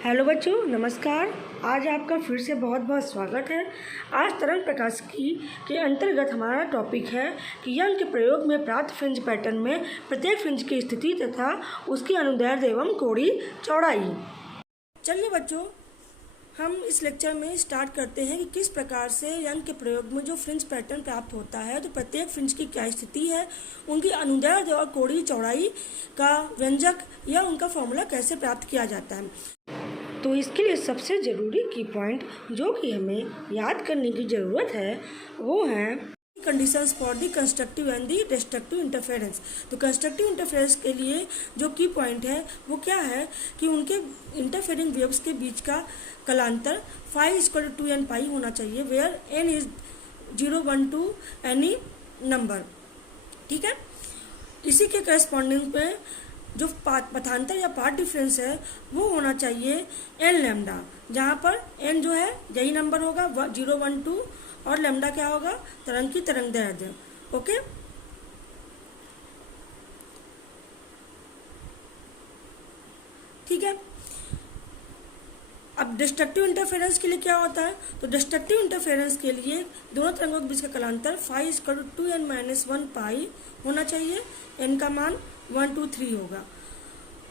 Hello बच्चों, नमस्कार। आज आपका फिर से बहुत बहुत स्वागत है। आज तरंग प्रकाशिकी के अंतर्गत हमारा टॉपिक है कि यंग के प्रयोग में प्राप्त फ्रिंज पैटर्न में प्रत्येक फ्रिंज की स्थिति तथा उसकी अनुदैर्ध्य एवं कोणीय चौड़ाई। चलिए बच्चों, हम इस लेक्चर में स्टार्ट करते हैं कि किस प्रकार से यंग के प्रयोग में जो फ्रिंज पैटर्न प्राप्त होता है तो प्रत्येक फ्रिंज की क्या स्थिति है, उनकी अनुदैर्ध्य और कोणीय चौड़ाई का व्यंजक या उनका फॉर्मूला कैसे प्राप्त किया जाता है। तो इसके लिए सबसे ज़रूरी की पॉइंट जो कि हमें याद करने की ज़रूरत है वो है conditions for the constructive and the destructive interference. तो कंस्ट्रक्टिव इंटरफेरेंस के लिए जो की पॉइंट है वो क्या है कि उनके इंटरफेरिंग वेव्स के बीच का कलांतर φ 2n पाई होना चाहिए, where n is 0, 1 to any number. ठीक है, इसी के करस्पॉन्डिंग में जो पथांतर या पाथ डिफरेंस है वो होना चाहिए n लैम्डा, जहाँ पर n जो है यही नंबर होगा 0, 1, 2 और लैम्डा क्या होगा, तरंग की तरंग दैर्ध्य। ओके, ठीक है। अब डिस्ट्रक्टिव इंटरफेरेंस के लिए क्या होता है, तो डिस्ट्रक्टिव इंटरफेरेंस के लिए दोनों तरंगों के बीच का कलांतर φ 2n-1 पाई होना चाहिए। n का मान 1, 2, 3 होगा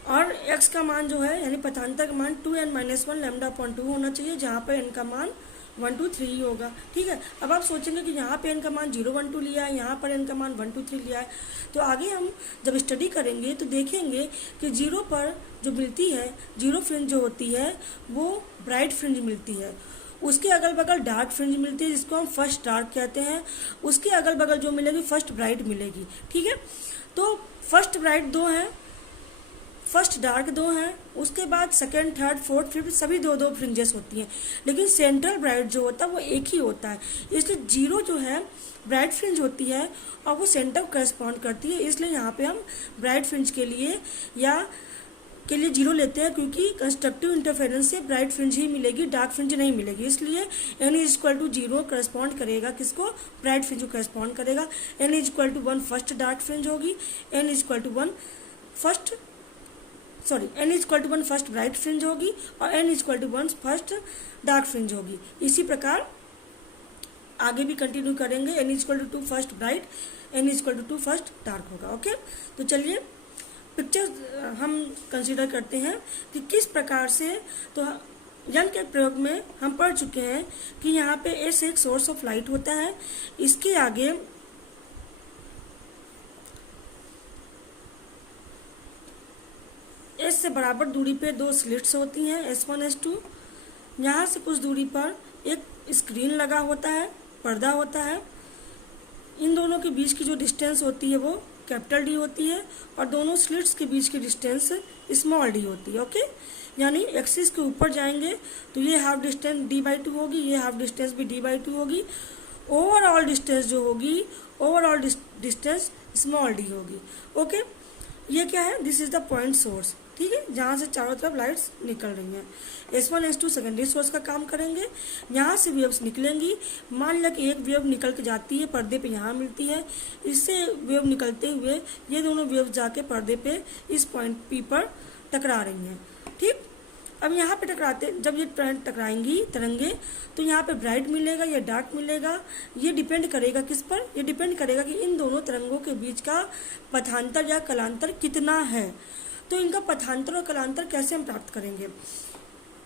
और x का मान जो है यानी पथांतर का मान 2n-1 λ/2 होना चाहिए, जहाँ पर n का मान 1, 2, 3 होगा। ठीक है, अब आप सोचेंगे कि यहाँ पे n का मान 0, 1, 2 लिया है, यहाँ पर n का मान 1, 2, 3 लिया है, तो आगे हम जब स्टडी करेंगे तो देखेंगे कि 0 पर जो मिलती है, 0 फ्रिंज जो होती है वो ब्राइट फ्रिंज मिलती है, उसके अगल बगल डार्क फ्रिंज मिलती है जिसको हम फर्स्ट डार्क कहते हैं, उसके अगल बगल जो मिलेगी फर्स्ट ब्राइट मिलेगी। ठीक है, तो फर्स्ट ब्राइट 2 है, फर्स्ट डार्क 2 है, उसके बाद सेकंड, थर्ड, फोर्थ, फिफ्थ सभी 2-2 फ्रिंजेस होती हैं, लेकिन सेंट्रल ब्राइट जो होता है वो एक ही होता है। इसलिए 0 जो है ब्राइट फ्रिंज होती है और वो सेंटर करस्पॉन्ड करती है, इसलिए यहाँ पे हम ब्राइट फ्रिंज के लिए 0 लेते हैं, क्योंकि कंस्ट्रक्टिव इंटरफेरेंस से ब्राइट फ्रिंज ही मिलेगी, डार्क फ्रिंज नहीं मिलेगी। इसलिए n = 0 करस्पॉन्ड करेगा किसको, ब्राइट फ्रिंज को करस्पॉन्ड करेगा। n = 1 फर्स्ट डार्क फ्रिंज होगी, n = 1 फर्स्ट ब्राइट फ्रिंज होगी और n = 1 फर्स्ट डार्क फ्रिंज होगी। इसी प्रकार आगे भी कंटिन्यू करेंगे, n = 2 first bright, n = 2 first dark होगा। ओके, तो चलिए पिक्चर हम कंसीडर करते हैं कि किस प्रकार से, तो यंग के प्रयोग में हम पढ़ चुके हैं कि यहाँ पे S एक सोर्स ऑफ लाइट होता है, इसके आगे S से बराबर दूरी पे 2 स्लिट्स होती हैं S1, S2। यहाँ से कुछ दूरी पर एक स्क्रीन लगा होता है, पर्दा होता है। इन दोनों के बीच की जो डिस्टेंस होती है वो कैपिटल D होती है और दोनों स्लिट्स के बीच की डिस्टेंस स्मॉल d होती है। ओके, यानी एक्सिस के ऊपर जाएंगे तो ये हाफ डिस्टेंस d/2 होगी, ये हाफ डिस्टेंस भी d/2 होगी। ओवरऑल डिस्टेंस जो होगी, ओवरऑल डिस्टेंस स्मॉल d होगी। ओके, ये क्या है, this is the point source. ठीक है, जहाँ से चारों तरफ लाइट्स निकल रही हैं। S1, S2 सेकेंडरी सोर्स का काम करेंगे, यहाँ से वेव्स निकलेंगी। मान लिया कि एक वेव निकल के जाती है पर्दे पे, यहाँ मिलती है, इससे वेव निकलते हुए ये दोनों वेव्स जाके पर्दे पे इस पॉइंट P पर टकरा रही हैं। ठीक, अब यहाँ पे टकराते, जब ये टकराएंगी तरंगे, तो यहाँ पे ब्राइट मिलेगा या डार्क मिलेगा, ये डिपेंड करेगा किस पर, ये डिपेंड करेगा कि इन दोनों तरंगों के बीच का पथांतर या कलांतर कितना है। तो इनका पथांतर और कलांतर कैसे हम प्राप्त करेंगे,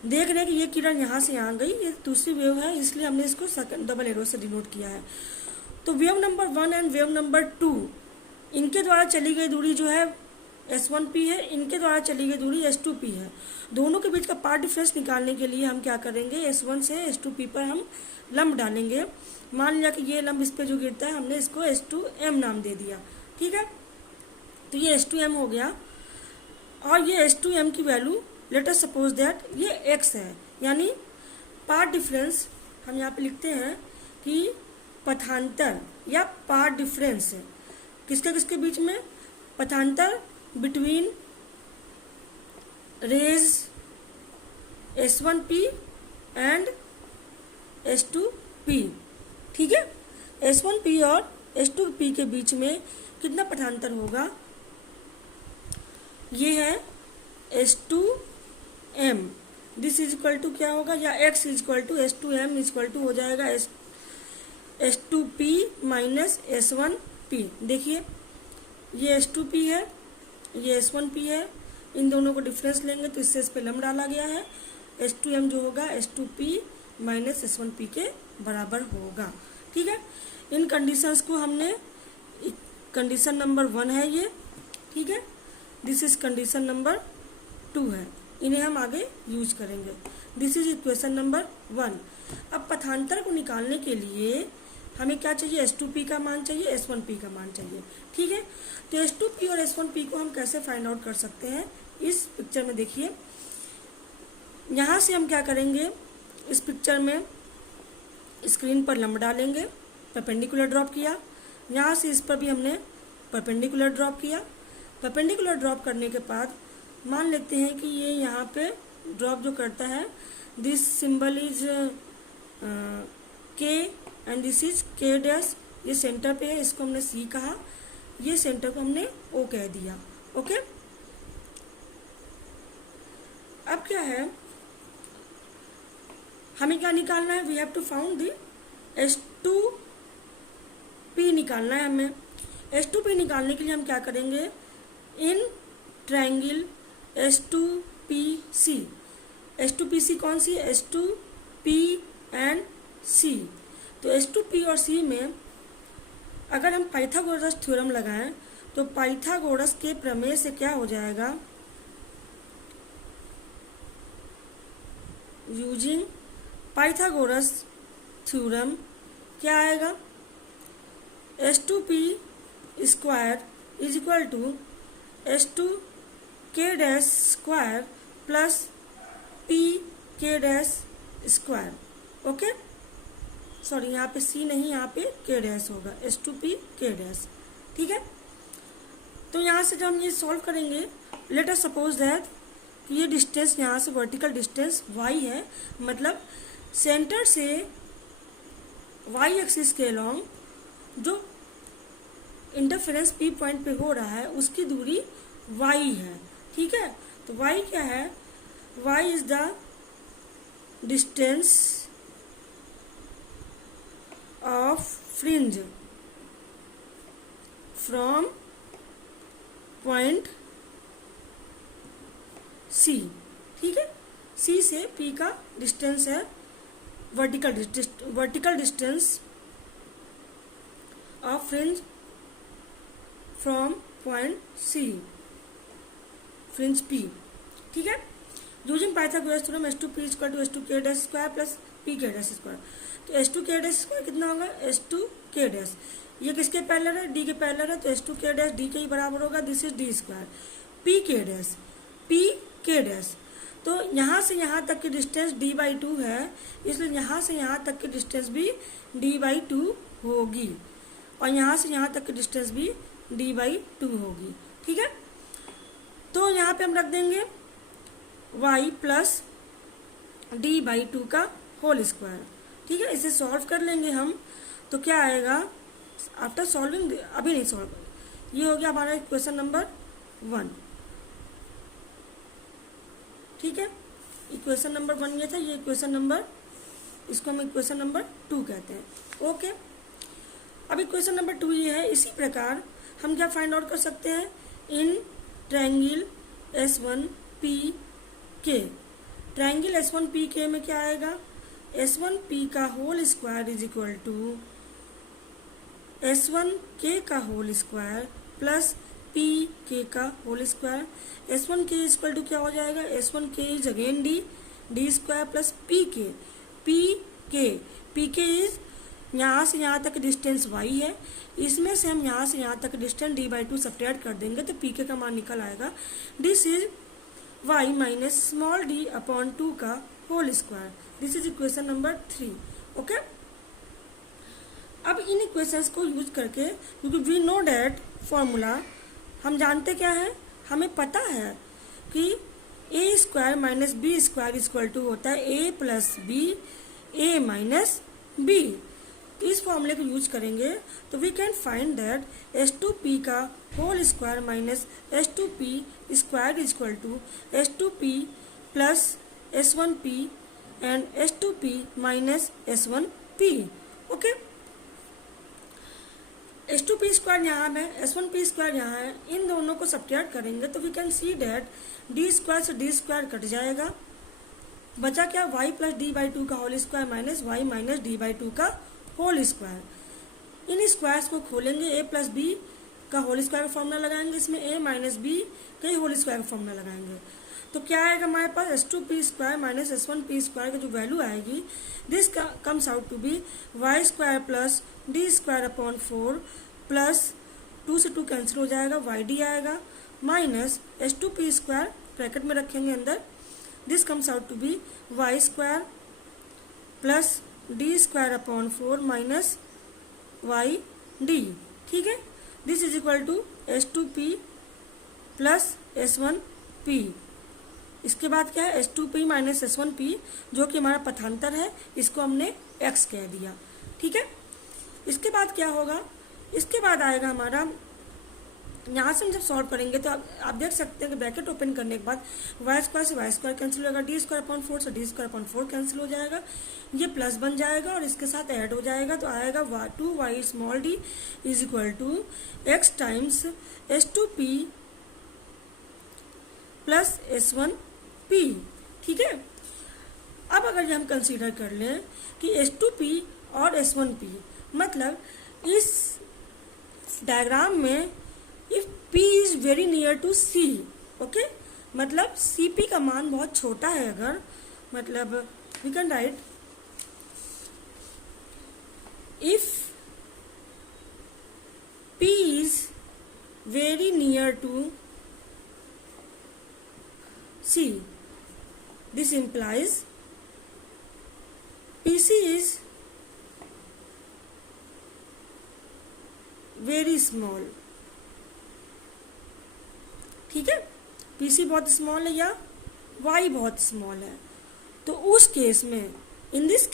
देख रहे हैं कि ये किरण यहाँ से यहाँ गई, ये दूसरी वेव है, इसलिए हमने इसको डबल एरो से डिनोट किया है। तो wave number 1 and wave number 2, इनके द्वारा चली गई दूरी जो है S1P है, इनके द्वारा चली गई दूरी S2P है। दोनों के बीच का पाथ डिफरेंस निकालने के लिए हम क्या करेंगे, S1 से S2P पर हम लंब डालेंगे। मान लिया कि ये लंब इस पर जो गिरता है, हमने इसको S2M नाम दे दिया। ठीक है, तो ये S2M हो गया और ये S2M की value let us suppose that ये x है, यानी पाथ डिफरेंस हम यहाँ पे लिखते हैं कि पथांतर या पाथ डिफरेंस किसके बीच में, पथांतर between raise S1P and S2P। ठीक है, S1P और S2P के बीच में कितना पथांतर होगा, ये है S2M this is equal to क्या होगा, या x is equal to S2m is equal to हो जाएगा S2p माइनस S1p। देखिए ये S2p है, ये S1p है, इन दोनों को डिफरेंस लेंगे तो इससे इस पे लम डाला गया है। S2m जो होगा S2p माइनस S1p के बराबर होगा। ठीक है, इन कंडीशंस को हमने, कंडीशन नंबर 1 है ये, ठीक है, दिस इज कंडीशन नंबर 2 है, इन्हें हम आगे यूज करेंगे। This is equation number 1। अब पथांतर को निकालने के लिए हमें क्या चाहिए, S2p का मान चाहिए, S1p का मान चाहिए। ठीक है, तो S2p और S1p को हम कैसे फाइंड आउट कर सकते हैं, इस पिक्चर में देखिए। यहाँ से हम क्या करेंगे, इस पिक्चर में स्क्रीन पर लंब डालेंगे, परपेंडिकुलर ड्रॉप किया, यहाँ से इस पर भी हमने परपेंडिकुलर ड्रॉप किया। परपेंडिकुलर ड्रॉप करने के बाद मान लेते हैं कि ये यहाँ पे ड्रॉप जो करता है, this symbol is K and this is K dash, ये सेंटर पे है, इसको हमने C कहा, ये सेंटर को हमने O कह दिया। ओके, अब क्या है, हमें क्या निकालना है, we have to found the S2p निकालना है हमें। S2p निकालने के लिए हम क्या करेंगे, इन ट्रायंगल S2PC, S2PC कौन सी है, S2p एंड C। तो S2p और C में अगर हम पाइथागोरस थ्योरम लगाएं तो पाइथागोरस के प्रमेय से क्या हो जाएगा, यूजिंग पाइथागोरस थ्योरम क्या आएगा, S2p square is equal to S2k dash square plus pk dash square. Okay, sorry यहाँ पे C नहीं, यहाँ पे k डैश होगा, S2p k डैश। ठीक है, तो यहाँ से जब हम ये सॉल्व करेंगे, लेट अस सपोज दैट कि ये डिस्टेंस यहाँ से वर्टिकल डिस्टेंस y है, मतलब सेंटर से y एक्सिस के अलॉन्ग जो इंटरफेरेंस P पॉइंट पे हो रहा है उसकी दूरी y है। ठीक है, तो y क्या है, y is the distance of fringe from point C। ठीक है, C से P का डिस्टेंस है, vertical distance of fringe from point C, fringe P। ठीक है, using Pythagoras theorem S2p equal to S2k dash square plus pk dash square. तो S2k dash square कितना होगा, S2k डैश, ये किसके पैरेलल है, D के पैरेलल है, तो S2k डैश D के ही बराबर होगा, this is D square. pk dash, pk dash, तो यहाँ से यहाँ तक की डिस्टेंस d/2 है, इसलिए यहाँ से यहाँ तक की डिस्टेंस भी d/2 होगी, और यहाँ से यहाँ तक की डिस्टेंस भी d/2 होगी। ठीक है, तो यहाँ पे हम रख देंगे y प्लस d/2 का होल स्क्वायर। ठीक है, इसे सॉल्व कर लेंगे हम, तो क्या आएगा, आफ्टर सॉल्विंग, अभी नहीं सॉल्व, ये हो गया हमारा इक्वेशन नंबर 1। ठीक है, इक्वेशन नंबर 1 ये था, ये इक्वेशन नंबर, इसको हम इक्वेशन नंबर 2 कहते हैं। ओके, अब इक्वेशन नंबर 2 ये है। इसी प्रकार हम क्या फाइंड आउट कर सकते हैं, in triangle S1pk, triangle S1pk में क्या आएगा, S1p का whole square is equal to S1k का होल स्क्वायर प्लस pk का whole square. S1k equal to क्या हो जाएगा, S1k is again d square plus pk is यहाँ से यहाँ तक डिस्टेंस y है, इसमें से हम यहाँ से यहाँ तक डिस्टेंस d/2 सब्ट्रैक्ट कर देंगे तो pk का मान निकल आएगा, this is y minus small d upon 2 का whole square. This is equation number 3। Okay, अब इन इक्वेशंस को यूज करके, क्योंकि वी नो डैट फॉर्मूला, हम जानते क्या है, हमें पता है कि a square minus b square equal to होता है a plus b a minus b. इस फॉर्मूले को यूज करेंगे तो we can find that S2p का whole square minus S2p square equal to S2p plus S1P and S2P minus S1P. Okay, S2P square यहाँ है, S1P स्क्वायर यहाँ है, इन दोनों को सब्ट्रैक्ट करेंगे तो we can see that D square से डी स्क्वायर कट जाएगा, बचा क्या y plus D by two का whole square minus Y minus D by two का होल स्क्वायर। इन स्क्वायर्स को खोलेंगे, a प्लस बी का होल स्क्वायर का फॉर्मूला लगाएंगे, इसमें a माइनस बी का ही होल स्क्वायर का फॉर्मूला लगाएंगे, तो क्या आएगा हमारे पास S2P square minus S1P square की जो वैल्यू आएगी, this comes out to be y square plus d square upon 4 plus 2 से 2 कैंसिल हो जाएगा, वाई डी आएगा माइनस S2P स्क्वायर ब्रैकेट में रखेंगे अंदर, this comes out to be y square plus d square upon 4 minus y d. ठीक है, this is equal to S2P plus S1P। इसके बाद क्या है S2P माइनस S1P जो कि हमारा पथांतर है, इसको हमने x कह दिया। ठीक है, इसके बाद क्या होगा, इसके बाद आएगा हमारा, यहाँ से हम जब सॉल्व करेंगे तो आप देख सकते हैं कि ब्रैकेट ओपन करने के बाद वाई स्क्वायर से वाई स्क्वायर कैंसिल होगा, डी स्क्वायर अपॉन 4 से डी स्क्वायर अपॉन 4 कैंसिल हो जाएगा, ये प्लस बन जाएगा और इसके साथ ऐड हो जाएगा, तो आएगा 2y small d is equal to x times S2P plus S1P। ठीक है, अब अगर हम कंसीडर कर लें कि S2P और S1P, मतलब इस डायग्राम में if P is very near to C, okay, मतलब CP का मान बहुत छोटा है, अगर मतलब we can write if P is very near to C, this implies PC is very small। ठीक है, PC बहुत स्मॉल है या Y बहुत स्मॉल है, तो उस केस में इन दिस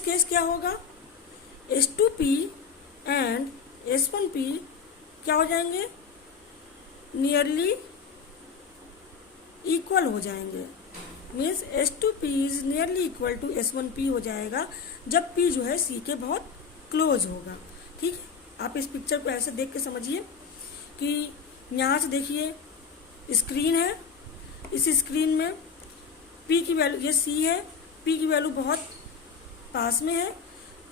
केस क्या होगा, S2P एंड S1P क्या हो जाएंगे, नियरली इक्वल हो जाएंगे, means S2P is nearly equal to S1P हो जाएगा जब P जो है C के बहुत क्लोज होगा। ठीक है, आप इस पिक्चर को ऐसे देख के समझिए कि यहाँ से देखिए स्क्रीन है, इस स्क्रीन में P की वैल्यू, ये C है, P की वैल्यू बहुत पास में है,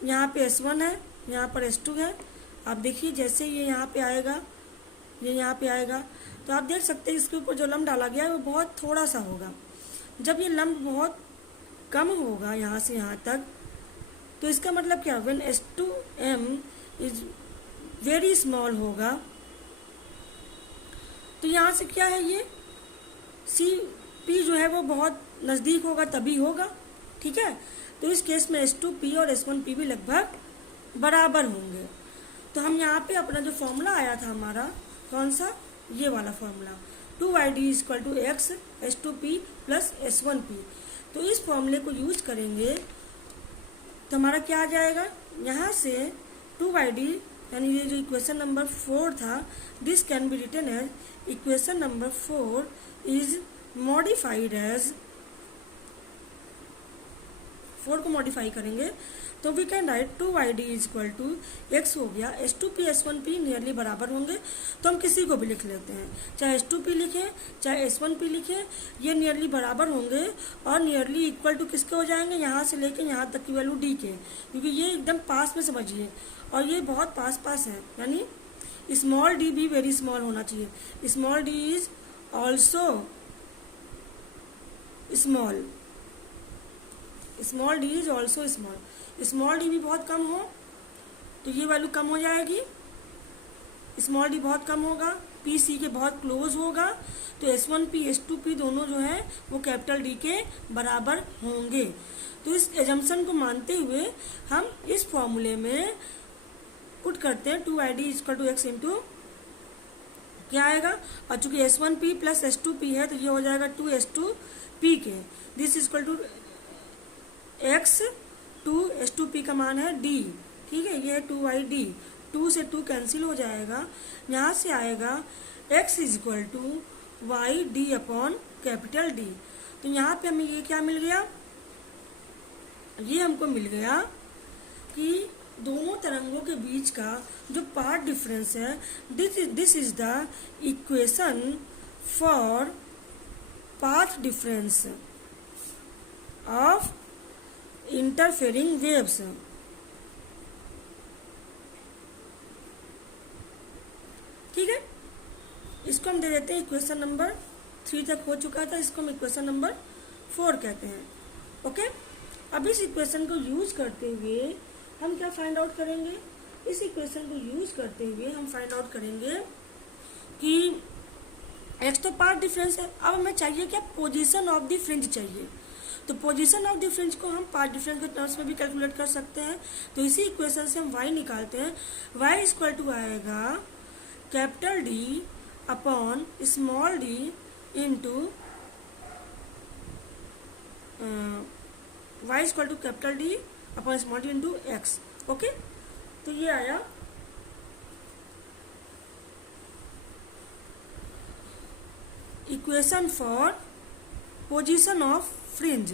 यहाँ पे S1 है, यहाँ पर S2 है। आप देखिए जैसे ये यहाँ पे आएगा, ये यहाँ पे आएगा, तो आप देख सकते हैं इसके ऊपर जो लम्ब डाला गया है वो बहुत थोड़ा सा होगा। जब ये लम्ब बहुत कम होगा यहाँ से यहाँ तक, तो इसका मतलब क्या, when S2M is very small होगा, तो यहाँ से क्या है, ये CP जो है वो बहुत नज़दीक होगा तभी होगा। ठीक है, तो इस केस में S2P और S1P भी लगभग बराबर होंगे। तो हम यहाँ पे अपना जो फॉर्मूला आया था हमारा, कौन सा, ये वाला formula 2YD equal to x S2P plus S1P, तो इस फॉर्मूले को यूज करेंगे तो हमारा क्या आ जाएगा, यहाँ से 2YD यानी ये जो इक्वेशन नंबर 4 था, this can be written as equation number 4 is modified as, 4 को मॉडिफाई करेंगे तो we can write 2YD is equal to x हो गया, S2P S1P नियरली बराबर होंगे, तो हम किसी को भी लिख लेते हैं, चाहे S2P लिखें चाहे S1P लिखें, ये नियरली बराबर होंगे और नियरली इक्वल टू किसके हो जाएंगे, यहाँ से लेके यहाँ तक की वैल्यू D के, क्योंकि ये एकदम पास में समझिए और ये बहुत पास है, यानी स्मॉल d भी वेरी स्मॉल होना चाहिए, small d is also small, small d is also small, small D भी बहुत कम हो तो ये वैल्यू कम हो जाएगी, स्मॉल डी बहुत कम होगा, पी सी के बहुत क्लोज होगा, तो S1P S2P दोनों जो है वो कैपिटल डी के बराबर होंगे। तो इस एजम्पशन को मानते हुए हम इस फॉर्मूले में पुट करते हैं 2YD equal to x into क्या आएगा, और चूंकि S1P प्लस S2P है तो ये हो जाएगा 2S2P के, this is equal to x 2S2P का मान है D। ठीक है, ये है 2YD, 2 से 2 कैंसिल हो जाएगा, यहाँ से आएगा x is equal to y d upon capital D. तो यहाँ पे हमें ये क्या मिल गया, ये हमको मिल गया कि दोनों तरंगों के बीच का जो पाथ डिफरेंस है, this is the equation for path difference of interfering waves. ठीक है, इसको हम दे देते हैं इक्वेशन नंबर 3 तक हो चुका था, इसको हम इक्वेशन नंबर 4 कहते हैं। ओके, अब इस इक्वेशन को यूज करते हुए हम क्या फाइंड आउट करेंगे, इस इक्वेशन को यूज करते हुए हम फाइंड आउट करेंगे कि एक्स तो पाथ डिफरेंस है, अब हमें चाहिए क्या, पोजीशन ऑफ द फ्रिंज चाहिए। तो पोजीशन ऑफ द फ्रिंज को हम पाथ डिफरेंस के टर्म्स में भी कैलकुलेट कर सकते हैं। तो इसी इक्वेशन से हम y निकालते हैं, y इक्वल टू आएगा capital D upon small d into y equal to capital D upon small d into x. Okay, तो ये आया equation for position of fringe.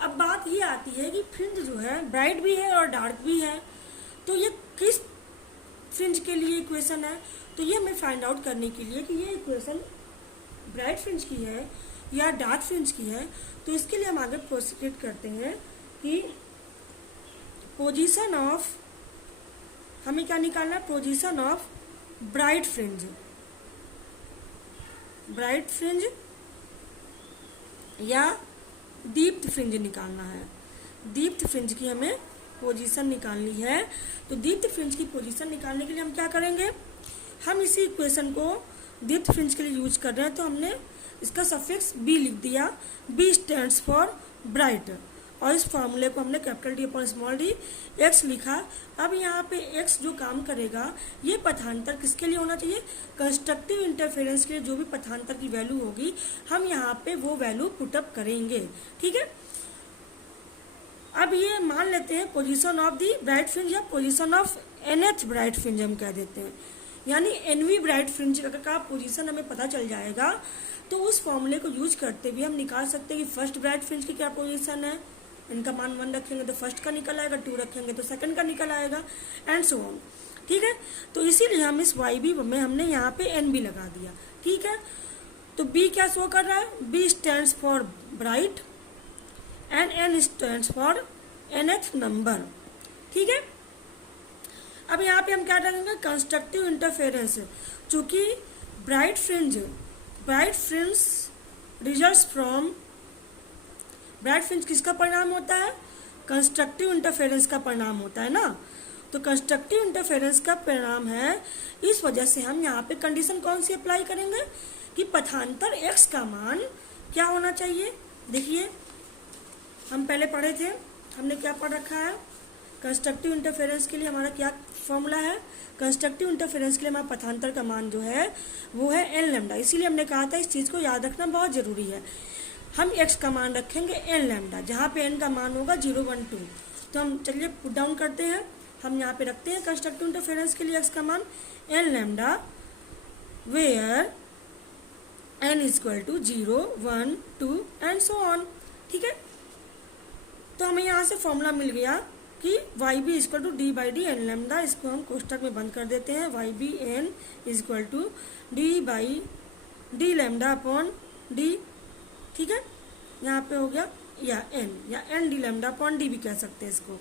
अब बात ये आती है कि फ्रिंज जो है ब्राइट भी है और डार्क भी है, तो ये किस फ्रिंज के लिए इक्वेशन है। तो ये हमें फाइंड आउट करने के लिए कि ये इक्वेशन ब्राइट फ्रिंज की है या डार्क फ्रिंज की है, तो इसके लिए हम आगे प्रोसीड करते हैं कि पोजीशन ऑफ, हमें क्या निकालना है, position of bright fringe, bright fringe या दीप्त फ्रिंज निकालना है। दीप्त फ्रिंज की हमें पोजीशन निकालनी है। तो दीप्त फ्रिंज की पोजीशन निकालने के लिए हम क्या करेंगे, हम इसी इक्वेशन को दीप्त फ्रिंज के लिए यूज कर रहे हैं, तो हमने इसका सफिक्स बी लिख दिया, बी स्टैंड्स फॉर ब्राइट, और इस फॉर्मूले को हमने capital D upon small D x लिखा। अब यहाँ पे एक्स जो काम करेगा, ये पथांतर किसके लिए होना चाहिए, कंस्ट्रक्टिव इंटरफेरेंस के लिए जो भी पथांतर की वैल्यू होगी हम यहाँ पे वो वैल्यू पुटअप करेंगे। ठीक है, अब ये मान लेते हैं position of the bright fringe या position of nth bright fringe हम कह देते हैं, यानी nवीं ब्राइट फ्रिंज का पोजीशन हमें पता चल जाएगा। तो उस फॉर्मूले को यूज करते हुए हम निकाल सकते हैं कि फर्स्ट ब्राइट फ्रिंज की क्या पोजीशन है, इनका मान 1 रखेंगे तो फर्स्ट का निकल आएगा, 2 रखेंगे तो सेकंड का निकल आएगा, एंड सो ऑन। ठीक है, तो इसीलिए हम इस वाई बी में हमने यहाँ पे एन बी लगा दिया। ठीक है, तो बी क्या शो कर रहा है, b stands for bright and n stands for nth number. ठीक है, अब यहाँ पे हम क्या करेंगे, कंस्ट्रक्टिव इंटरफेरेंस, चूंकि bright fringe results from, bright fringe किसका परिणाम होता है, कंस्ट्रक्टिव इंटरफेरेंस का परिणाम होता है ना। तो कंस्ट्रक्टिव इंटरफेरेंस का परिणाम है, इस वजह से हम यहाँ पे कंडीशन कौन सी अप्लाई करेंगे कि पथांतर x का मान क्या होना चाहिए। देखिए, हम पहले पढ़े थे, हमने क्या पढ़ रखा है, कंस्ट्रक्टिव इंटरफेरेंस के लिए हमारा क्या फॉर्मूला है, कंस्ट्रक्टिव इंटरफेरेंस के लिए हमारा पथांतर का मान जो है वो है एन लैम्डा। इसीलिए हमने कहा था इस चीज़ को याद रखना बहुत ज़रूरी है। हम x का मान रखेंगे एन लैम्डा, जहाँ पे n का मान होगा 0, 1, 2। तो हम चलिए पुट डाउन करते हैं, हम यहाँ पे रखते हैं कंस्ट्रक्टिव इंटरफेरेंस के लिए x का मान n lambda, where n equal to 0, 1, 2 and so on. ठीक है, तो हमें यहाँ से फॉर्मूला मिल गया कि y b equal to d by d n lambda, इसको हम कोष्टक में बंद कर देते हैं, y b n equal to d by d lambda upon d. ठीक है, यहाँ पे हो गया या n D lambda upon d भी कह सकते हैं इसको।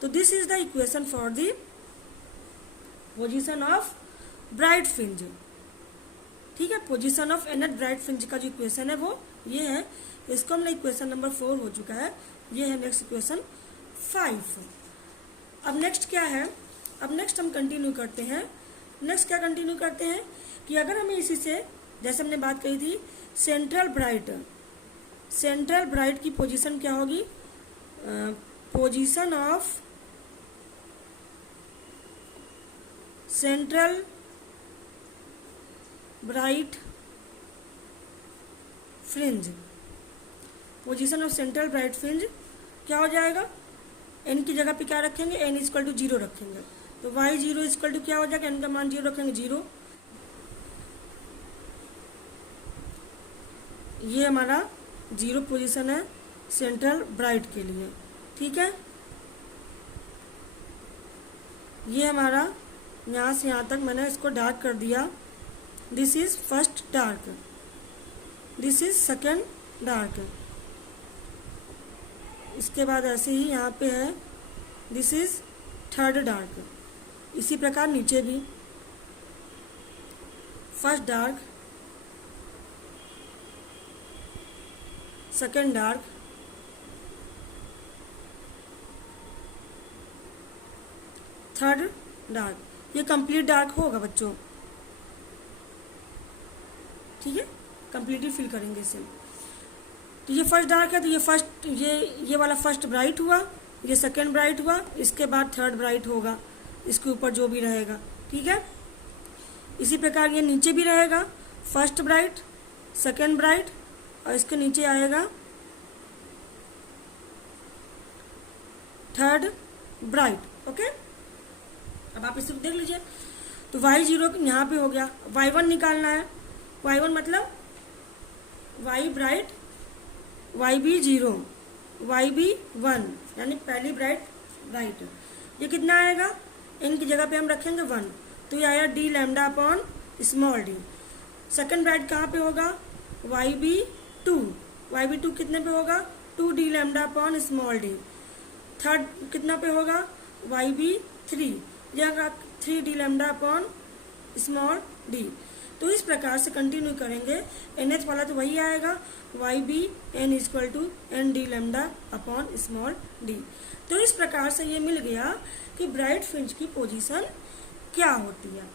तो this is the equation for the position of bright fringe. ठीक है, position of nth bright fringe का जो इक्वेशन है वो ये है, इसको हमने इक्वेशन नंबर 4 हो चुका है, ये है नेक्स्ट इक्वेशन 5। अब नेक्स्ट क्या है, अब नेक्स्ट हम कंटिन्यू करते हैं। नेक्स्ट क्या कंटिन्यू करते हैं कि अगर हमें इसी से, जैसे हमने बात कही थी, सेंट्रल ब्राइट की पोजीशन क्या होगी, position of central bright fringe, position of central bright fringe क्या हो जाएगा, n की जगह पे क्या रखेंगे, n इक्वल टू 0 रखेंगे। तो वाई जीरो इक्वल टू क्या हो जाएगा, एन का मान जीरो रखेंगे जीरो। ये हमारा जीरो पोजीशन है सेंट्रल ब्राइट के लिए, ठीक है। ये हमारा यहाँ से यहाँ तक मैंने इसको डार्क कर दिया। This is first dark, this is second dark. इसके बाद ऐसे ही यहाँ पे है, दिस इज थर्ड डार्क। इसी प्रकार नीचे भी first dark, second dark, third dark. ये कंप्लीट डार्क होगा बच्चों, ठीक है, कंप्लीटली फिल करेंगे इसे। तो ये फर्स्ट डार्क है, तो ये फर्स्ट ये वाला फर्स्ट ब्राइट हुआ, ये सेकेंड ब्राइट हुआ, इसके बाद थर्ड ब्राइट होगा, इसके ऊपर जो भी रहेगा, ठीक है। इसी प्रकार ये नीचे भी रहेगा, फर्स्ट ब्राइट, सेकेंड ब्राइट, और इसके नीचे आएगा थर्ड ब्राइट। ओके, अब आप इसे देख लीजिए। तो वाई जीरो यहाँ पे हो गया, वाई वन निकालना है। वाई वन मतलब y bright, y b zero, y b one, यानी पहली ब्राइट। ये कितना आएगा, इनकी जगह पे हम रखेंगे वन, तो ये आया d lambda upon small d. Second bright कहाँ पे होगा, y b two, y b two कितने पे होगा, two d lambda upon small d. Third कितना पे होगा, वाई बी थ्री, यहाँ three d lambda upon small D. तो इस प्रकार से कंटिन्यू करेंगे। एन एच वाला तो वही आएगा, y b n equal to n D lambda upon small D. तो इस प्रकार से ये मिल गया कि ब्राइट फ्रिंज की पोजीशन क्या होती है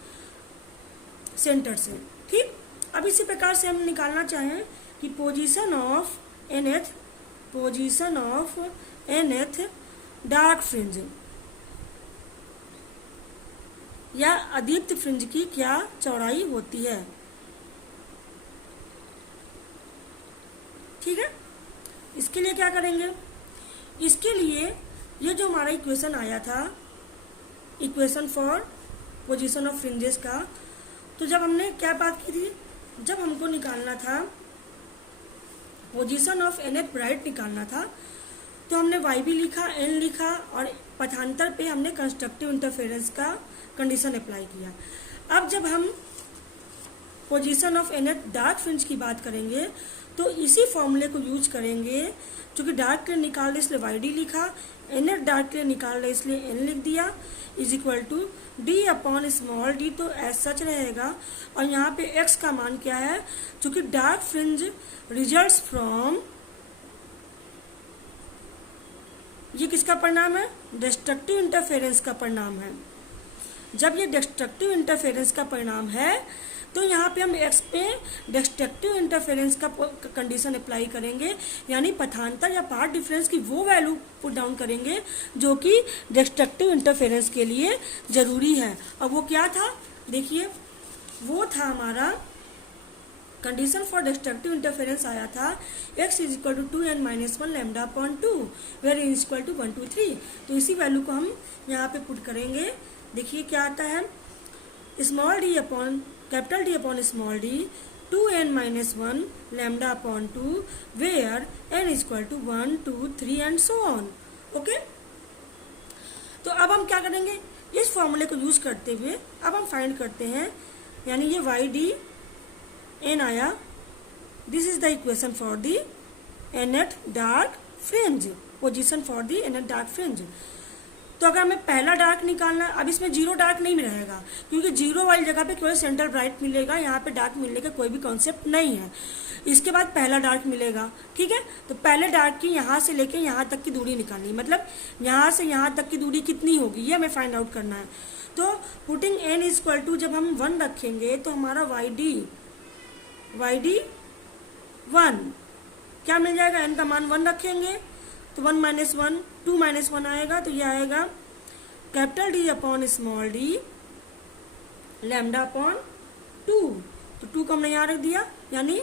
सेंटर से, ठीक। अब इसी प्रकार से हम निकालना चाहें कि position of nth, position of nth dark fringe या अदीप्त फ्रिंज की क्या चौड़ाई होती है, ठीक है। इसके लिए क्या करेंगे, इसके लिए ये जो हमारा इक्वेशन आया था, equation for position of fringes का, तो जब हमने क्या बात की थी, जब हमको निकालना था पोजीशन ऑफ एनएथ ब्राइट निकालना था, तो हमने वाई बी लिखा, एन लिखा, और पथांतर पे हमने कंस्ट्रक्टिव इंटरफेरेंस का कंडीशन अप्लाई किया। अब जब हम position of nth dark fringe की बात करेंगे तो इसी फॉर्मूले को यूज करेंगे, क्योंकि डार्क के लिए निकाल रहे इसलिए वाई डी लिखा, एनएथ डार्क के लिए निकाल रहे इसलिए एन लिख दिया, is equal to d upon small D. तो एज सच रहेगा, और यहाँ पे एक्स का मान क्या है, क्योंकि डार्क फ्रिंज रिजल्ट्स फ्रॉम, ये किसका परिणाम है, डिस्ट्रक्टिव इंटरफेरेंस का परिणाम है। जब ये डिस्ट्रक्टिव इंटरफेरेंस का परिणाम है तो यहाँ पे हम एक्स पे डिस्ट्रक्टिव इंटरफेरेंस का कंडीशन अप्लाई करेंगे, यानी पथांतर या पार्ट डिफरेंस की वो वैल्यू पुट डाउन करेंगे जो कि डिस्ट्रक्टिव इंटरफेरेंस के लिए जरूरी है। और वो क्या था, देखिए वो था हमारा कंडीशन फॉर डिस्ट्रक्टिव इंटरफेरेंस आया था, x is equal to 2n minus 1 lambda upon 2 where is equal to 1 2 3। तो इसी वैल्यू को हम यहाँ पे पुट करेंगे। देखिए क्या आता है, small d upon capital D upon small d 2n minus 1 lambda upon 2 where n is equal to 1 2 3 and so on. Okay, तो अब हम क्या करेंगे, इस फॉर्मूले को यूज करते हुए अब हम फाइंड करते हैं, यानी ये वाई डी एन आया, this is the equation for the nth dark fringe, position for the nth dark fringe. तो अगर हमें पहला डार्क निकालना, अब इसमें जीरो डार्क नहीं रहेगा, क्योंकि जीरो वाली जगह पे केवल सेंट्रल ब्राइट मिलेगा, यहाँ पे डार्क मिलने का कोई भी कॉन्सेप्ट नहीं है। इसके बाद पहला डार्क मिलेगा, ठीक है। तो पहले डार्क की यहाँ से लेके यहाँ तक की दूरी निकालनी, मतलब यहाँ से यहाँ तक की दूरी कितनी होगी ये हमें फाइंड आउट करना है। तो putting n is equal to, जब हम 1 रखेंगे तो हमारा वाई डी 1 क्या मिल जाएगा, एन का मान 1 रखेंगे तो 1 माइनस 1 2 माइनस 1 आएगा, तो ये आएगा capital D upon small D lambda upon 2। तो 2 को हमने यहाँ रख दिया, यानी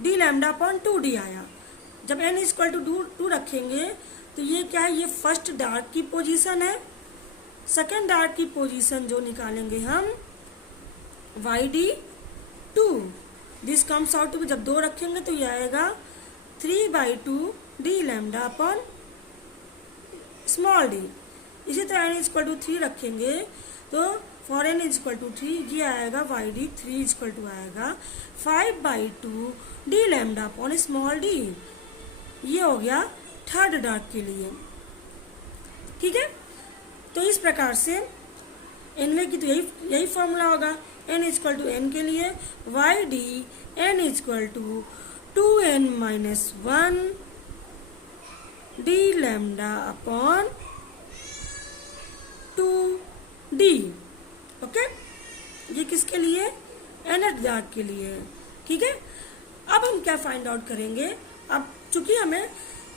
डी लैम्डा अपॉन 2 डी आया। जब एन इक्वल टू 2 रखेंगे तो ये क्या है, ये फर्स्ट डार्क की पोजीशन है, सेकेंड डार्क की पोजीशन जो निकालेंगे हम YD2, this comes out to be, जब 2 रखेंगे तो ये आएगा 3/2 d lambda upon small d। इसी तरह n इक्वल टू 3 रखेंगे तो फॉर n इक्वल टू 3 ये आएगा YD3 इक्वल टू आएगा 5/2 d lambda upon small d। ये हो गया थर्ड डार्क के लिए। ठीक है, तो इस प्रकार से एनवे की तो यही फॉर्मूला होगा। n इक्वल टू n के लिए YD n equal to 2n minus 1 d lambda upon 2d। Okay, ये किसके लिए? nth डार्क के लिए। ठीक है, अब हम क्या फाइंड आउट करेंगे? अब चूंकि हमें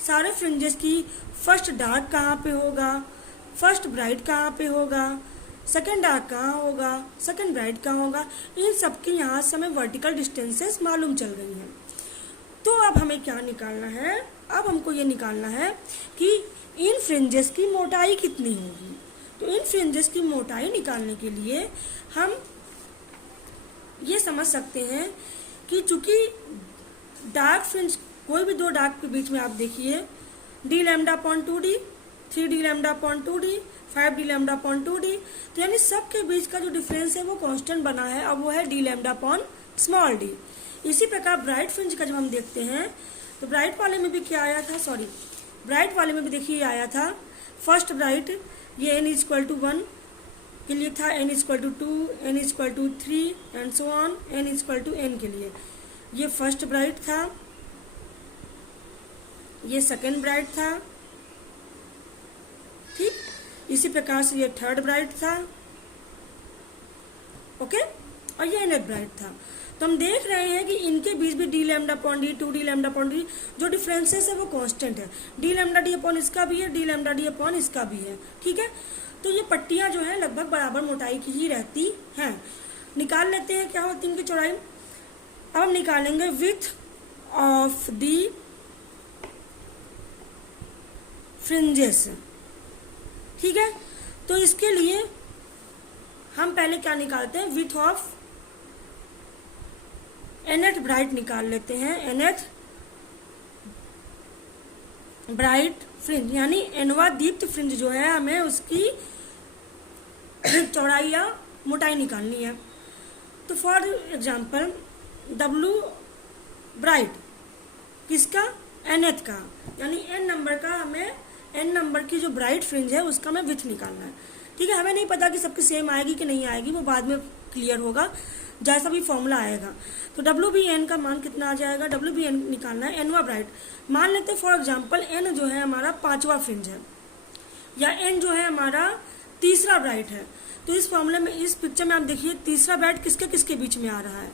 सारे फ्रिंजेस की फर्स्ट डार्क कहाँ पे होगा, फर्स्ट ब्राइट कहाँ पे होगा, सेकंड डार्क कहाँ होगा, सेकंड ब्राइट कहाँ होगा, इन सब की यहाँ से हमें वर्टिकल डिस्टेंसेस मालूम चल गई हैं। तो अब हमें क्या निकालना है? अब हमको ये निकालना है कि इन फ्रिंजेस की मोटाई कितनी होगी। तो इन फ्रिंजेस की मोटाई निकालने के लिए हम ये समझ सकते हैं कि चूंकि डार्क फ्रिंज, कोई भी 2 डार्क के बीच में आप देखिए d lambda upon 2d, 3d lambda upon 2d, 5d lambda upon 2d, तो यानी सबके बीच का जो डिफरेंस है वो कांस्टेंट बना है, अब वो है d lambda upon small d। इसी प्रकार ब्राइट फ्रिंज का जब हम देखते हैं तो ब्राइट वाले में भी क्या आया था, ब्राइट वाले में भी देखिए आया था फर्स्ट ब्राइट, ये n इक्वल टू 1 के लिए था, n equal to 2, n equal to 3 and so on, n equal to n के लिए ये फर्स्ट ब्राइट था, ये सेकेंड ब्राइट था। ठीक, इसी प्रकार से ये थर्ड ब्राइट था। ओके, और ये nth ब्राइट था। तो हम देख रहे हैं कि इनके बीच भी d lambda upon d, 2d lambda upon d जो डिफरेंसेस है वो कांस्टेंट है। d लैम्डा d अपॉन इसका भी है, d लैम्डा d अपॉन इसका भी है। ठीक है, तो ये पट्टियां जो है लगभग बराबर मोटाई की ही रहती हैं। निकाल लेते हैं क्या होती है इनकी चौड़ाई। अब हम निकालेंगे विड्थ ऑफ द फ्रिंजेस। ठीक है, तो इसके लिए हम पहले क्या निकालते हैं, विड्थ ऑफ nth ब्राइट निकाल लेते हैं। nth ब्राइट फ्रिंज यानी nवां दीप्त फ्रिंज जो है हमें उसकी चौड़ाई या मोटाई निकालनी है। तो फॉर एग्जांपल W ब्राइट किसका, nth का, यानी n नंबर का, हमें n नंबर की जो ब्राइट फ्रिंज है उसका हमें विड्थ निकालना है। ठीक है, हमें नहीं पता कि सबकी सेम आएगी कि नहीं आएगी, वो बाद में क्लियर होगा जैसा भी फॉर्मूला आएगा। तो WBN का मान कितना आ जाएगा, WBN निकालना है nवां ब्राइट। मान लेते हैं फॉर एग्जांपल n जो है हमारा 5वां फ्रिंज है, या n जो है हमारा तीसरा ब्राइट है। तो इस फॉर्मूले में, इस पिक्चर में आप देखिए तीसरा ब्राइट किसके किसके बीच में आ रहा है,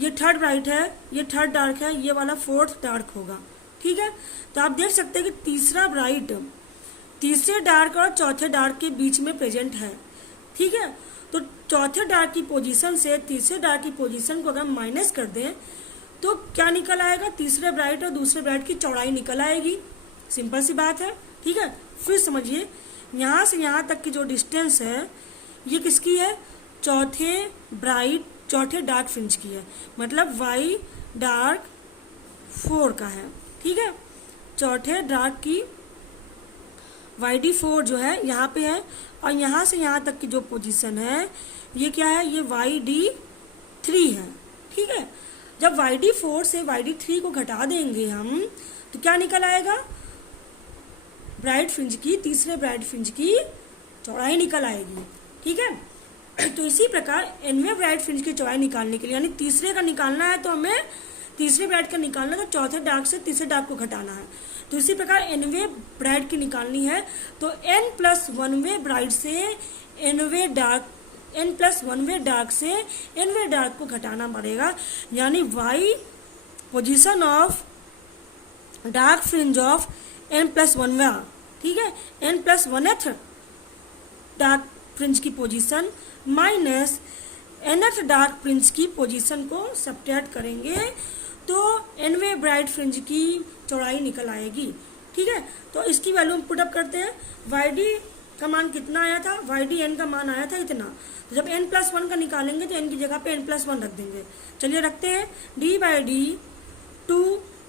ये थर्ड ब्राइट है, ये थर्ड डार्क है, ये वाला फोर्थ डार्क होगा। ठीक है, तो आप देख सकते हैं कि तीसरा ब्राइट तीसरे डार्क और चौथे डार्क के बीच में प्रेजेंट है। ठीक है, तो चौथे डार्क की पोजीशन से तीसरे डार्क की पोजीशन को अगर माइनस कर दें तो क्या निकल आएगा, तीसरे ब्राइट और दूसरे ब्राइट की चौड़ाई निकल आएगी। सिंपल सी बात है। ठीक है, फिर समझिए यहाँ से यहाँ तक की जो डिस्टेंस है ये किसकी है, चौथे डार्क फ्रिंज की है, मतलब y डार्क 4 का है। ठीक है, चौथे डार्क की YD4 जो है यहाँ पे है, और यहाँ से यहाँ तक की जो पोजीशन है ये क्या है, ये YD3 है। ठीक है, जब YD4 से YD3 को घटा देंगे हम तो क्या निकल आएगा, ब्राइट फ्रिंज की, तीसरे ब्राइट फ्रिंज की चौड़ाई निकल आएगी। ठीक है, तो इसी प्रकार nवें ब्राइट फ्रिंज की चौड़ाई निकालने के लिए, यानी तीसरे का निकालना है तो हमें तीसरे ब्राइट का निकालना है तो चौथे डार्क से तीसरे डार्क को घटाना है। तो इसी प्रकार nवें ब्राइट की निकालनी है तो n+1वें ब्राइट से n+1वें डार्क से nवें डार्क को घटाना पड़ेगा, यानी y position of dark fringe of n+1वां। ठीक है, n+1th डार्क फ्रिंज की position minus nth dark fringe की पोजीशन को सब्ट्रैक्ट करेंगे तो nवें ब्राइट फ्रिंज की चौड़ाई निकल आएगी। ठीक है, तो इसकी वैल्यू हम पुट अप करते हैं। YD का मान कितना आया था, वाई डी एन का मान आया था इतना। तो जब n+1 का निकालेंगे तो n की जगह पे n+1 रख देंगे। चलिए रखते हैं, d बाई डी 2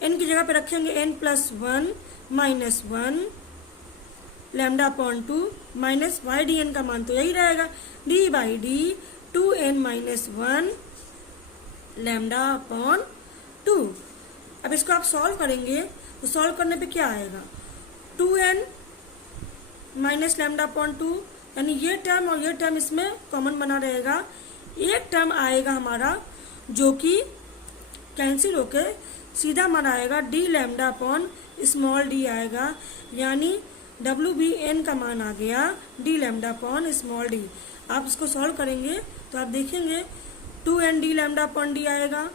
n की जगह पे रखेंगे n+1 -1 lambda upon 2 minus y d n का मान तो यही रहेगा, d by d 2n - 1 lambda upon 2। अब इसको आप सॉल्व करेंगे तो सॉल्व करने पे क्या आएगा, 2n माइनस लैम्डा अपॉन 2, यानी ये टर्म और ये टर्म इसमें कॉमन बना रहेगा। एक टर्म आएगा हमारा जो कि कैंसिल होके सीधा हमारा आएगा D lambda upon small D आएगा, यानी WBN का मान आ गया D lambda upon small D. आप इसको सॉल्व करेंगे तो आप देखेंगे 2n D lambda upon D आएगा,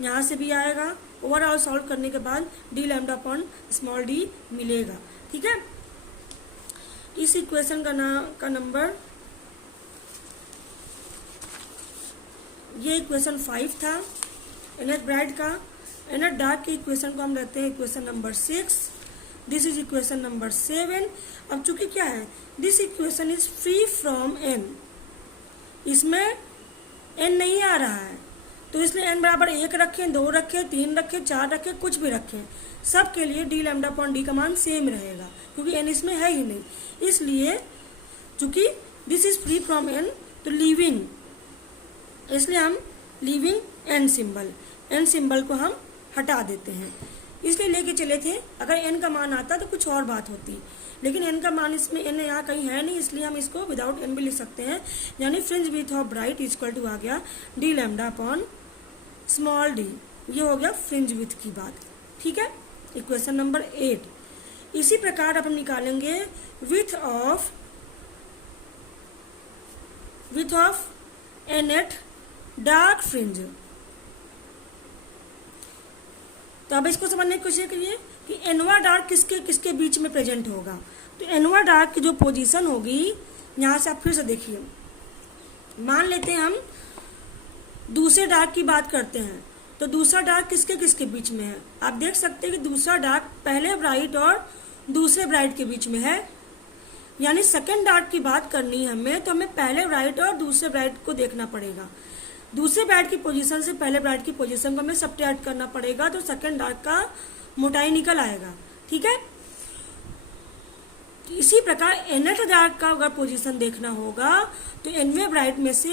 यहाँ से भी आएगा, ओवरऑल सॉल्व करने के बाद D lambda upon small D मिलेगा। ठीक है, इस इक्वेशन का नंबर, ये इक्वेशन 5 था एनएच ब्राइट का। एनएच डार्क के इक्वेशन को हम लेते हैं equation number 6। This is equation number 7। अब चूंकि क्या है, this equation is free from n, इसमें n नहीं आ रहा है, तो इसलिए n बराबर 1 रखें, 2 रखें, 3 रखें, 4 रखें, कुछ भी रखें, सब के लिए डी लैम्डा अपॉन डी का मान सेम रहेगा, क्योंकि n इसमें है ही नहीं। इसलिए चूंकि this is free from n, तो लीविंग, इसलिए हम लीविंग n सिंबल को हम हटा देते हैं, इसलिए लेके चले थे। अगर n का मान आता तो कुछ और बात होती, लेकिन n का मान इसमें n यहाँ कहीं है नहीं, इसलिए हम इसको विदाउट n भी लिख सकते हैं, यानी fringe width of bright equal to आ गया D lambda upon small D. ये हो गया फ्रिंज विड्थ की बात। ठीक है, इक्वेशन नंबर 8। इसी प्रकार अब हम निकालेंगे width of Annette dark fringe. तो अब इसको समझने की कोशिश करिए कि एनवा डार्क किसके किसके बीच में प्रेजेंट होगा। तो एनवा डार्क की जो पोजीशन होगी, यहाँ से आप फिर से देखिए, मान लेते हैं हम दूसरे डार्क की बात करते हैं, तो दूसरा डार्क किसके किसके बीच में है। आप देख सकते हैं कि दूसरा डार्क पहले ब्राइट और दूसरे ब्राइट के बीच में है, यानी सेकेंड डार्क की बात करनी है हमें, तो हमें पहले ब्राइट और दूसरे ब्राइट को देखना पड़ेगा। दूसरे ब्राइट की पोजीशन से पहले ब्राइट की पोजीशन को हमें सब्ट्रैक्ट करना पड़ेगा, तो सेकेंड डार्क का मोटाई निकल आएगा। ठीक है, तो इसी प्रकार एनथ डार्क का अगर पोजीशन देखना होगा तो एनवे ब्राइट में से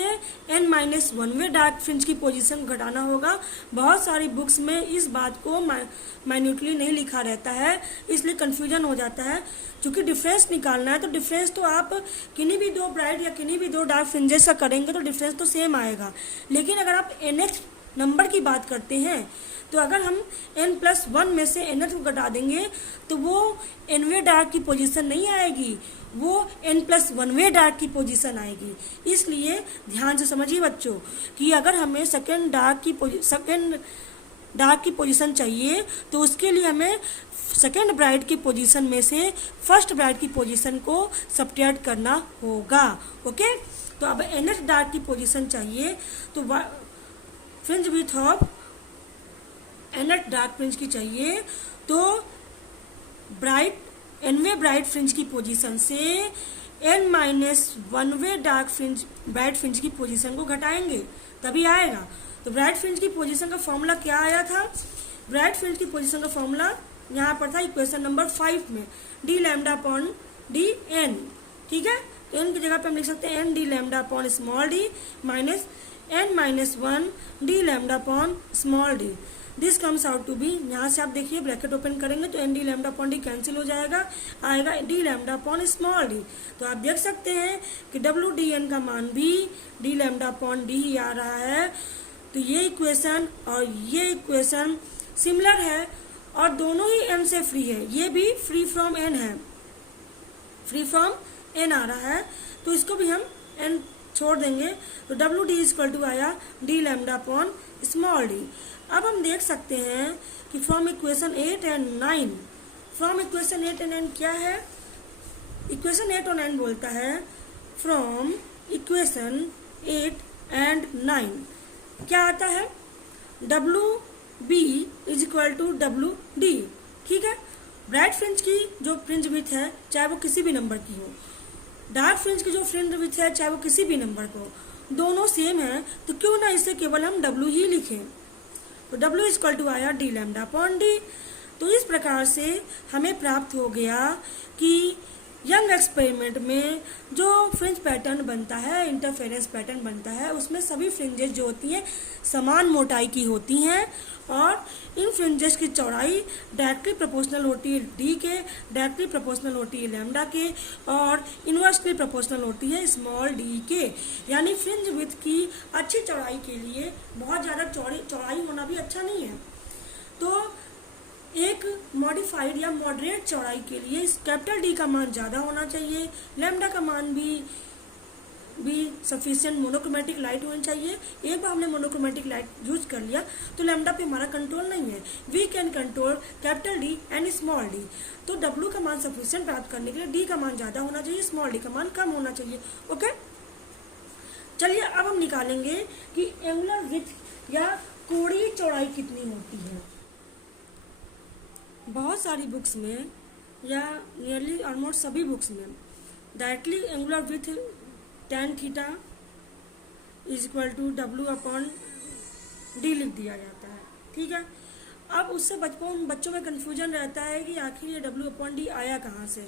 n-1वे डार्क फ्रिंज की पोजीशन को घटाना होगा। बहुत सारी बुक्स में इस बात को माइन्यूटली नहीं लिखा रहता है, इसलिए कंफ्यूजन हो जाता है। क्योंकि डिफरेंस निकालना है तो डिफरेंस तो आप किन्हीं भी दो ब्राइट या किन्हीं भी दो डार्क फ्रिंजेस का करेंगे तो डिफरेंस तो सेम आएगा, लेकिन अगर आप nth नंबर की बात करते हैं तो अगर हम n+1 में से nth को घटा देंगे तो वो nवे डार्क की पोजीशन नहीं आएगी, वो n+1वे डार्क की पोजीशन आएगी। इसलिए ध्यान से समझिए बच्चों कि अगर हमें सेकेंड डार्क की पोजीशन चाहिए तो उसके लिए हमें सेकेंड ब्राइट की पोजीशन में से फर्स्ट ब्राइट की पोजीशन को सब्ट्रैक्ट करना होगा। ओके, तो अब nth डार्क की पोजीशन चाहिए तो fringe width of nth dark fringe की चाहिए, तो nवे ब्राइट फ्रिंज की पोजीशन से n-1वे डार्क फ्रिंज ब्राइट फ्रिंज की पोजीशन को घटाएंगे तभी आएगा। तो ब्राइट फ्रिंज की पोजीशन का फॉर्मूला क्या आया था, ब्राइट फ्रिंज की पोजीशन का फॉर्मूला यहाँ पर था इक्वेशन नंबर 5 में, d lambda upon d n. ठीक है, तो एन की जगह पे हम लिख सकते हैं N D lambda upon small D minus n-1 D lambda upon small D. This comes out to be, यहाँ से आप देखिए ब्रैकेट ओपन करेंगे तो N D lambda upon D cancel हो जाएगा, आएगा D lambda upon small D. तो आप देख सकते हैं कि WDN का मान भी डी लैम्डा अपॉन डी ही आ रहा है। तो ये इक्वेशन और ये इक्वेशन सिमिलर है और दोनों ही n से फ्री है, ये भी फ्री फ्रॉम n है, फ्री फ्रॉम n आ रहा है, तो इसको भी हम n छोड़ देंगे तो WD इक्वल टू आया d lambda upon small D. अब हम देख सकते हैं कि from equation 8 and 9, from equation 8 and 9 क्या है, इक्वेशन 8 और 9 बोलता है फ्रॉम इक्वेशन 8 एंड 9 क्या आता है, WB is equal to WD। ठीक है, ब्राइट फ्रिंज की जो फ्रिंज विड्थ है चाहे वो किसी भी नंबर की हो, डार्क फ्रिंज की जो फ्रिंज विड्थ है, चाहे वो किसी भी नंबर को, दोनों सेम है, तो क्यों ना इसे केवल हम W ही लिखें। तो W इक्वल टू आया d लैम्डा अपॉन डी। तो इस प्रकार से हमें प्राप्त हो गया कि यंग एक्सपेरिमेंट में जो फ्रिंज पैटर्न बनता है, इंटरफेरेंस पैटर्न बनता है, उसमें सभी फ्रिंजेस जो होती हैं समान मोटाई की होती हैं और इन फ्रिंजेस की चौड़ाई डायरेक्टली प्रोपोर्शनल होती है डी के, डायरेक्टली प्रोपोर्शनल होती है लैम्डा के और इन्वर्सली प्रोपोर्शनल होती है स्मॉल डी के। यानी फ्रिंज विड्थ की अच्छी चौड़ाई के लिए बहुत ज़्यादा चौड़ाई होना भी अच्छा नहीं है। तो एक मॉडिफाइड या मॉडरेट चौड़ाई के लिए कैपिटल डी का मान ज़्यादा होना चाहिए, लैम्डा का मान भी सफिशिएंट मोनोक्रोमेटिक लाइट होनी चाहिए। एक बार हमने मोनोक्रोमेटिक लाइट यूज कर लिया तो लैम्डा पे हमारा कंट्रोल नहीं है। We can control capital D and small D. तो डब्ल्यू का मान सफिशिएंट प्राप्त करने के लिए डी का मान ज़्यादा होना चाहिए, स्मॉल डी का मान कम होना चाहिए। ओके, चलिए अब हम निकालेंगे कि एंगुलर विड्थ या कोणीय चौड़ाई कितनी होती है। बहुत सारी बुक्स में या नियरली ऑलमोस्ट सभी बुक्स में directly angular width tan theta is equal to W upon D लिख दिया जाता है। ठीक है, अब उससे बच्चों में कन्फ्यूजन रहता है कि आखिर ये W अपॉन डी आया कहाँ से।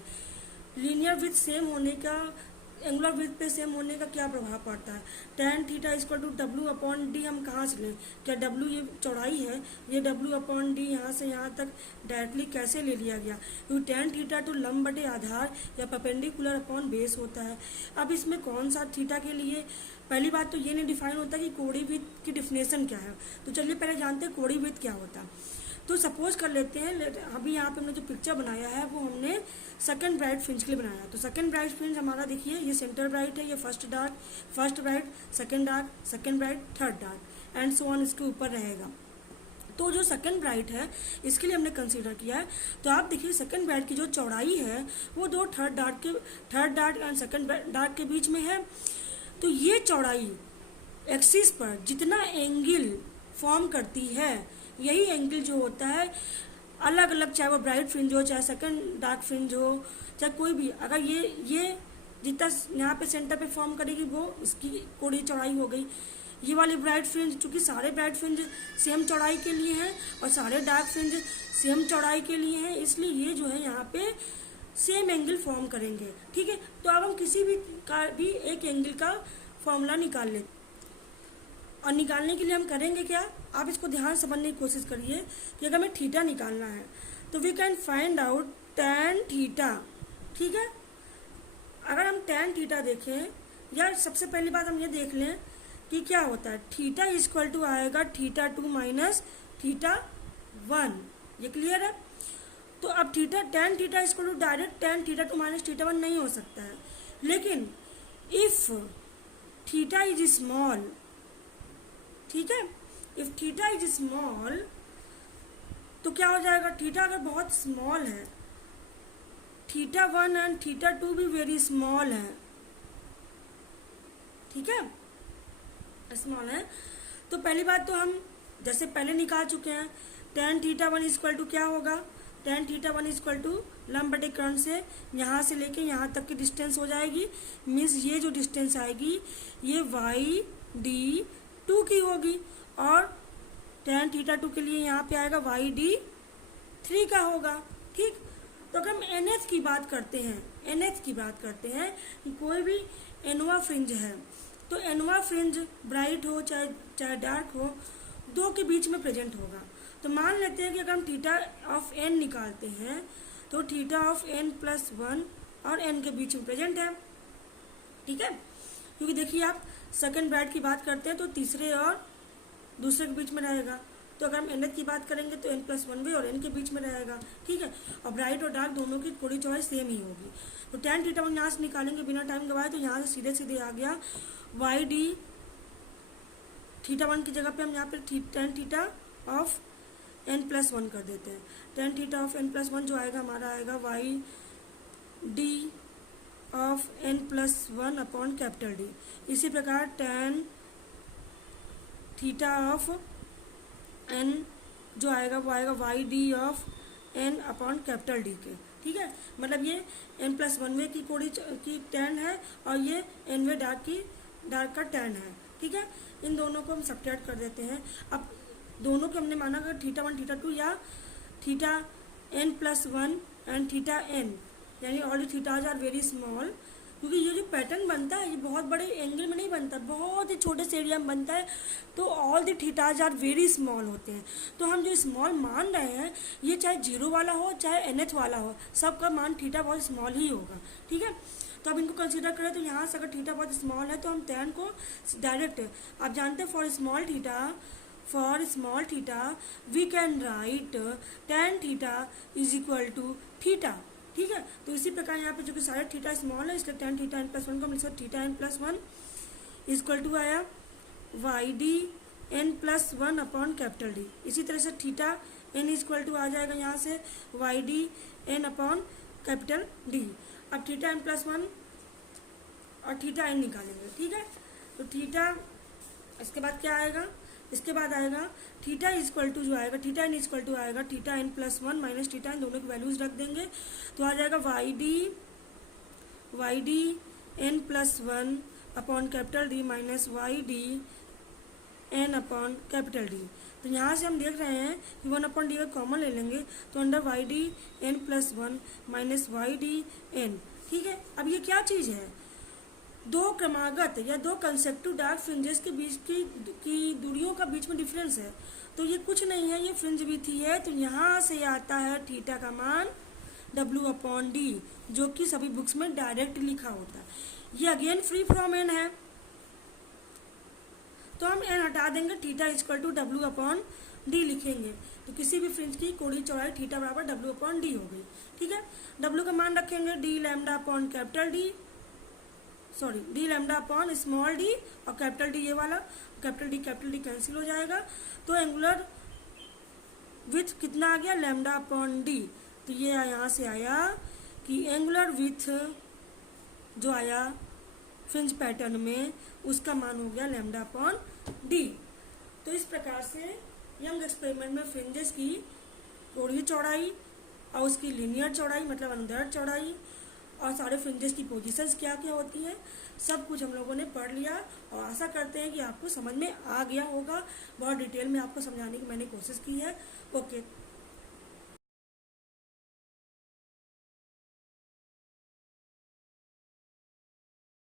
लीनियर विड्थ सेम होने का, एंगुलर विड्थ पे सेम होने का क्या प्रभाव पड़ता है। tan theta equal to W upon D हम कहाँ से लें, क्या W ये चौड़ाई है, ये W अपॉन डी यहाँ से यहाँ तक डायरेक्टली कैसे ले लिया गया, क्योंकि tan थीटा तो लंब बटे आधार या परपेंडिकुलर अपॉन बेस होता है। अब इसमें कौन सा थीटा के लिए, पहली बात तो ये नहीं डिफाइन होता कि कोणीय विड्थ की डिफिनेशन क्या है। तो चलिए पहले जानते हैं कोणीय विड्थ क्या होता है। तो सपोज कर लेते हैं, अभी यहाँ पे हमने जो पिक्चर बनाया है वो हमने सेकंड ब्राइट फ्रिंज के लिए बनाया। तो सेकंड ब्राइट फ्रिंज हमारा देखिए, ये सेंटर ब्राइट है, ये first bright, second bright, third dark and so on इसके ऊपर रहेगा। तो जो सेकंड ब्राइट है इसके लिए हमने कंसीडर किया है। तो आप देखिए सेकंड ब्राइट की जो चौड़ाई है वो दो third dark and second dark के बीच में है। तो ये चौड़ाई एक्सिस पर जितना एंगल फॉर्म करती है, यही एंगल जो होता है अलग अलग, चाहे वो ब्राइट फ्रिंज हो, चाहे सेकंड डार्क फ्रिंज हो, चाहे कोई भी, अगर ये जितना यहाँ पे सेंटर पे फॉर्म करेगी वो इसकी कोणीय चौड़ाई हो गई। ये वाली ब्राइट फ्रिंज, चूंकि सारे ब्राइट फ्रिंज सेम चौड़ाई के लिए हैं और सारे डार्क फ्रिंज सेम चौड़ाई के लिए हैं, इसलिए ये जो है यहाँ पे सेम एंगल फॉर्म करेंगे। ठीक है, तो अब हम किसी भी एक एंगल का फॉर्मूला निकाल लेते, और निकालने के लिए हम करेंगे क्या, आप इसको ध्यान से समझने की कोशिश करिए कि अगर हमें थीटा निकालना है तो we can find out tan theta. ठीक है, अगर हम tan थीटा देखें, या सबसे पहली बात हम ये देख लें कि क्या होता है, थीटा इक्वल टू आएगा θ2 माइनस θ1। ये क्लियर है। तो अब tan theta equal to direct tan θ2 minus θ1 नहीं हो सकता है, लेकिन इफ थीटा इज स्मॉल, ठीक है, इफ थीटा इज स्मॉल तो क्या हो जाएगा, थीटा अगर बहुत स्मॉल है, θ1 एंड θ2 भी वेरी स्मॉल है। ठीक है, स्मॉल है, तो पहली बात तो हम जैसे पहले निकाल चुके हैं, tan θ1 इक्वल टू क्या होगा, tan θ1 इक्वल टू लंब बटे कर्ण से यहाँ से लेके यहाँ तक की डिस्टेंस हो जाएगी। मीन्स ये जो डिस्टेंस आएगी ये YD2 की होगी, और tan θ2 के लिए यहाँ पे आएगा YD3 का होगा। ठीक, तो अगर हम nth की बात करते हैं कि कोई भी एनोवा फ्रिंज है, तो एनोवा फ्रिंज ब्राइट हो चाहे डार्क हो, दो के बीच में प्रेजेंट होगा। तो मान लेते हैं कि अगर हम थीटा ऑफ n निकालते हैं तो थीटा ऑफ n+1 और n के बीच में प्रेजेंट है। ठीक है, क्योंकि देखिए आप सेकंड ब्राइट की बात करते हैं तो तीसरे और दूसरे के बीच में रहेगा। तो अगर हम nth की बात करेंगे तो n+1 भी और n के बीच में रहेगा। ठीक है, और ब्राइट और डार्क दोनों की कोणीय चौड़ाई सेम ही होगी। तो tan θ1 यहाँ से निकालेंगे बिना टाइम गवाए, तो यहाँ से सीधे सीधे आ गया YD θ1 की जगह पे हम यहाँ पे tan थीटा ऑफ n+1 कर देते हैं। tan थीटा ऑफ n+1 जो आएगा हमारा आएगा YD of n+1 upon capital D. इसी प्रकार tan थीटा ऑफ n जो आएगा वो आएगा YD of n upon capital D के। ठीक है, मतलब ये n+1वें की कोड़ी की tan है और ये nवें डार्क का tan है। ठीक है, इन दोनों को हम सब्ट्रैक्ट कर देते हैं। अब दोनों के हमने माना अगर θ1 θ2 या θn+1 एंड θn, यानी all the thetas are very small, क्योंकि ये जो पैटर्न बनता है ये बहुत बड़े एंगल में नहीं बनता, बहुत ही छोटे से एरिया में बनता है, तो all the thetas are very small होते हैं। तो हम जो स्मॉल मान रहे हैं ये चाहे 0 वाला हो चाहे nth वाला हो, सबका मान थीटा बहुत स्मॉल ही होगा। ठीक है, तो अब इनको कंसीडर करें तो यहाँ से अगर थीटा बहुत स्मॉल है तो हम tan को डायरेक्ट, आप जानते हैं for small theta we can write tan theta is equal to theta. ठीक है, तो इसी प्रकार यहाँ पे जो कि सारे थीटा स्मॉल है इसलिए tan थीटा n+1 को मिलकर थीटा n+1 इक्वल टू आया YD n+1 upon capital D. इसी तरह से थीटा n इक्वल टू आ जाएगा यहाँ से YD n upon capital D. अब थीटा n+1 और थीटा n निकालेंगे। ठीक है, तो थीटा, इसके बाद क्या आएगा, इसके बाद आएगा थीटा इक्वल टू जो आएगा थीटा n इक्वल टू आएगा theta n+1 minus theta n, दोनों की वैल्यूज रख देंगे तो आ जाएगा YD n+1 upon capital D minus YD n upon capital D. तो यहाँ से हम देख रहे हैं कि 1 अपॉन डी का कॉमन ले लेंगे तो under YD n+1 minus YD n। ठीक है, अब ये क्या चीज़ है, दो क्रमागत या दो कंसेक्टिव डार्क फ्रिंजेस के बीच की दूरियों का बीच में डिफरेंस है, तो ये कुछ नहीं है, ये फ्रिंज विथी है। तो यहाँ से आता है थीटा का मान W/D, जो कि सभी बुक्स में डायरेक्ट लिखा होता है। ये अगेन फ्री फ्रॉम n है, तो हम n हटा देंगे, थीटा इक्वल टू W/D लिखेंगे, तो किसी भी फ्रिंज की कोणीय चौड़ाई थीटा बराबर W/D हो गई। ठीक है, W का मान रखेंगे d lambda upon capital D, sorry d lambda upon small d, और कैपिटल D ये वाला, कैपिटल D कैंसिल हो जाएगा, तो एंगुलर विथ कितना आ गया λ/d। तो ये यहाँ से आया कि एंगुलर विथ जो आया फ्रिंज पैटर्न में उसका मान हो गया λ/d। तो इस प्रकार से यंग एक्सपेरिमेंट में फ्रिंजेस की कोणीय चौड़ाई और उसकी लीनियर चौड़ाई मतलब अनुदैर्ध्य चौड़ाई और सारे फ्रिंजेस की पोजीशंस क्या क्या होती हैं, सब कुछ हम लोगों ने पढ़ लिया और आशा करते हैं कि आपको समझ में आ गया होगा। बहुत डिटेल में आपको समझाने की मैंने कोशिश की है। ओके।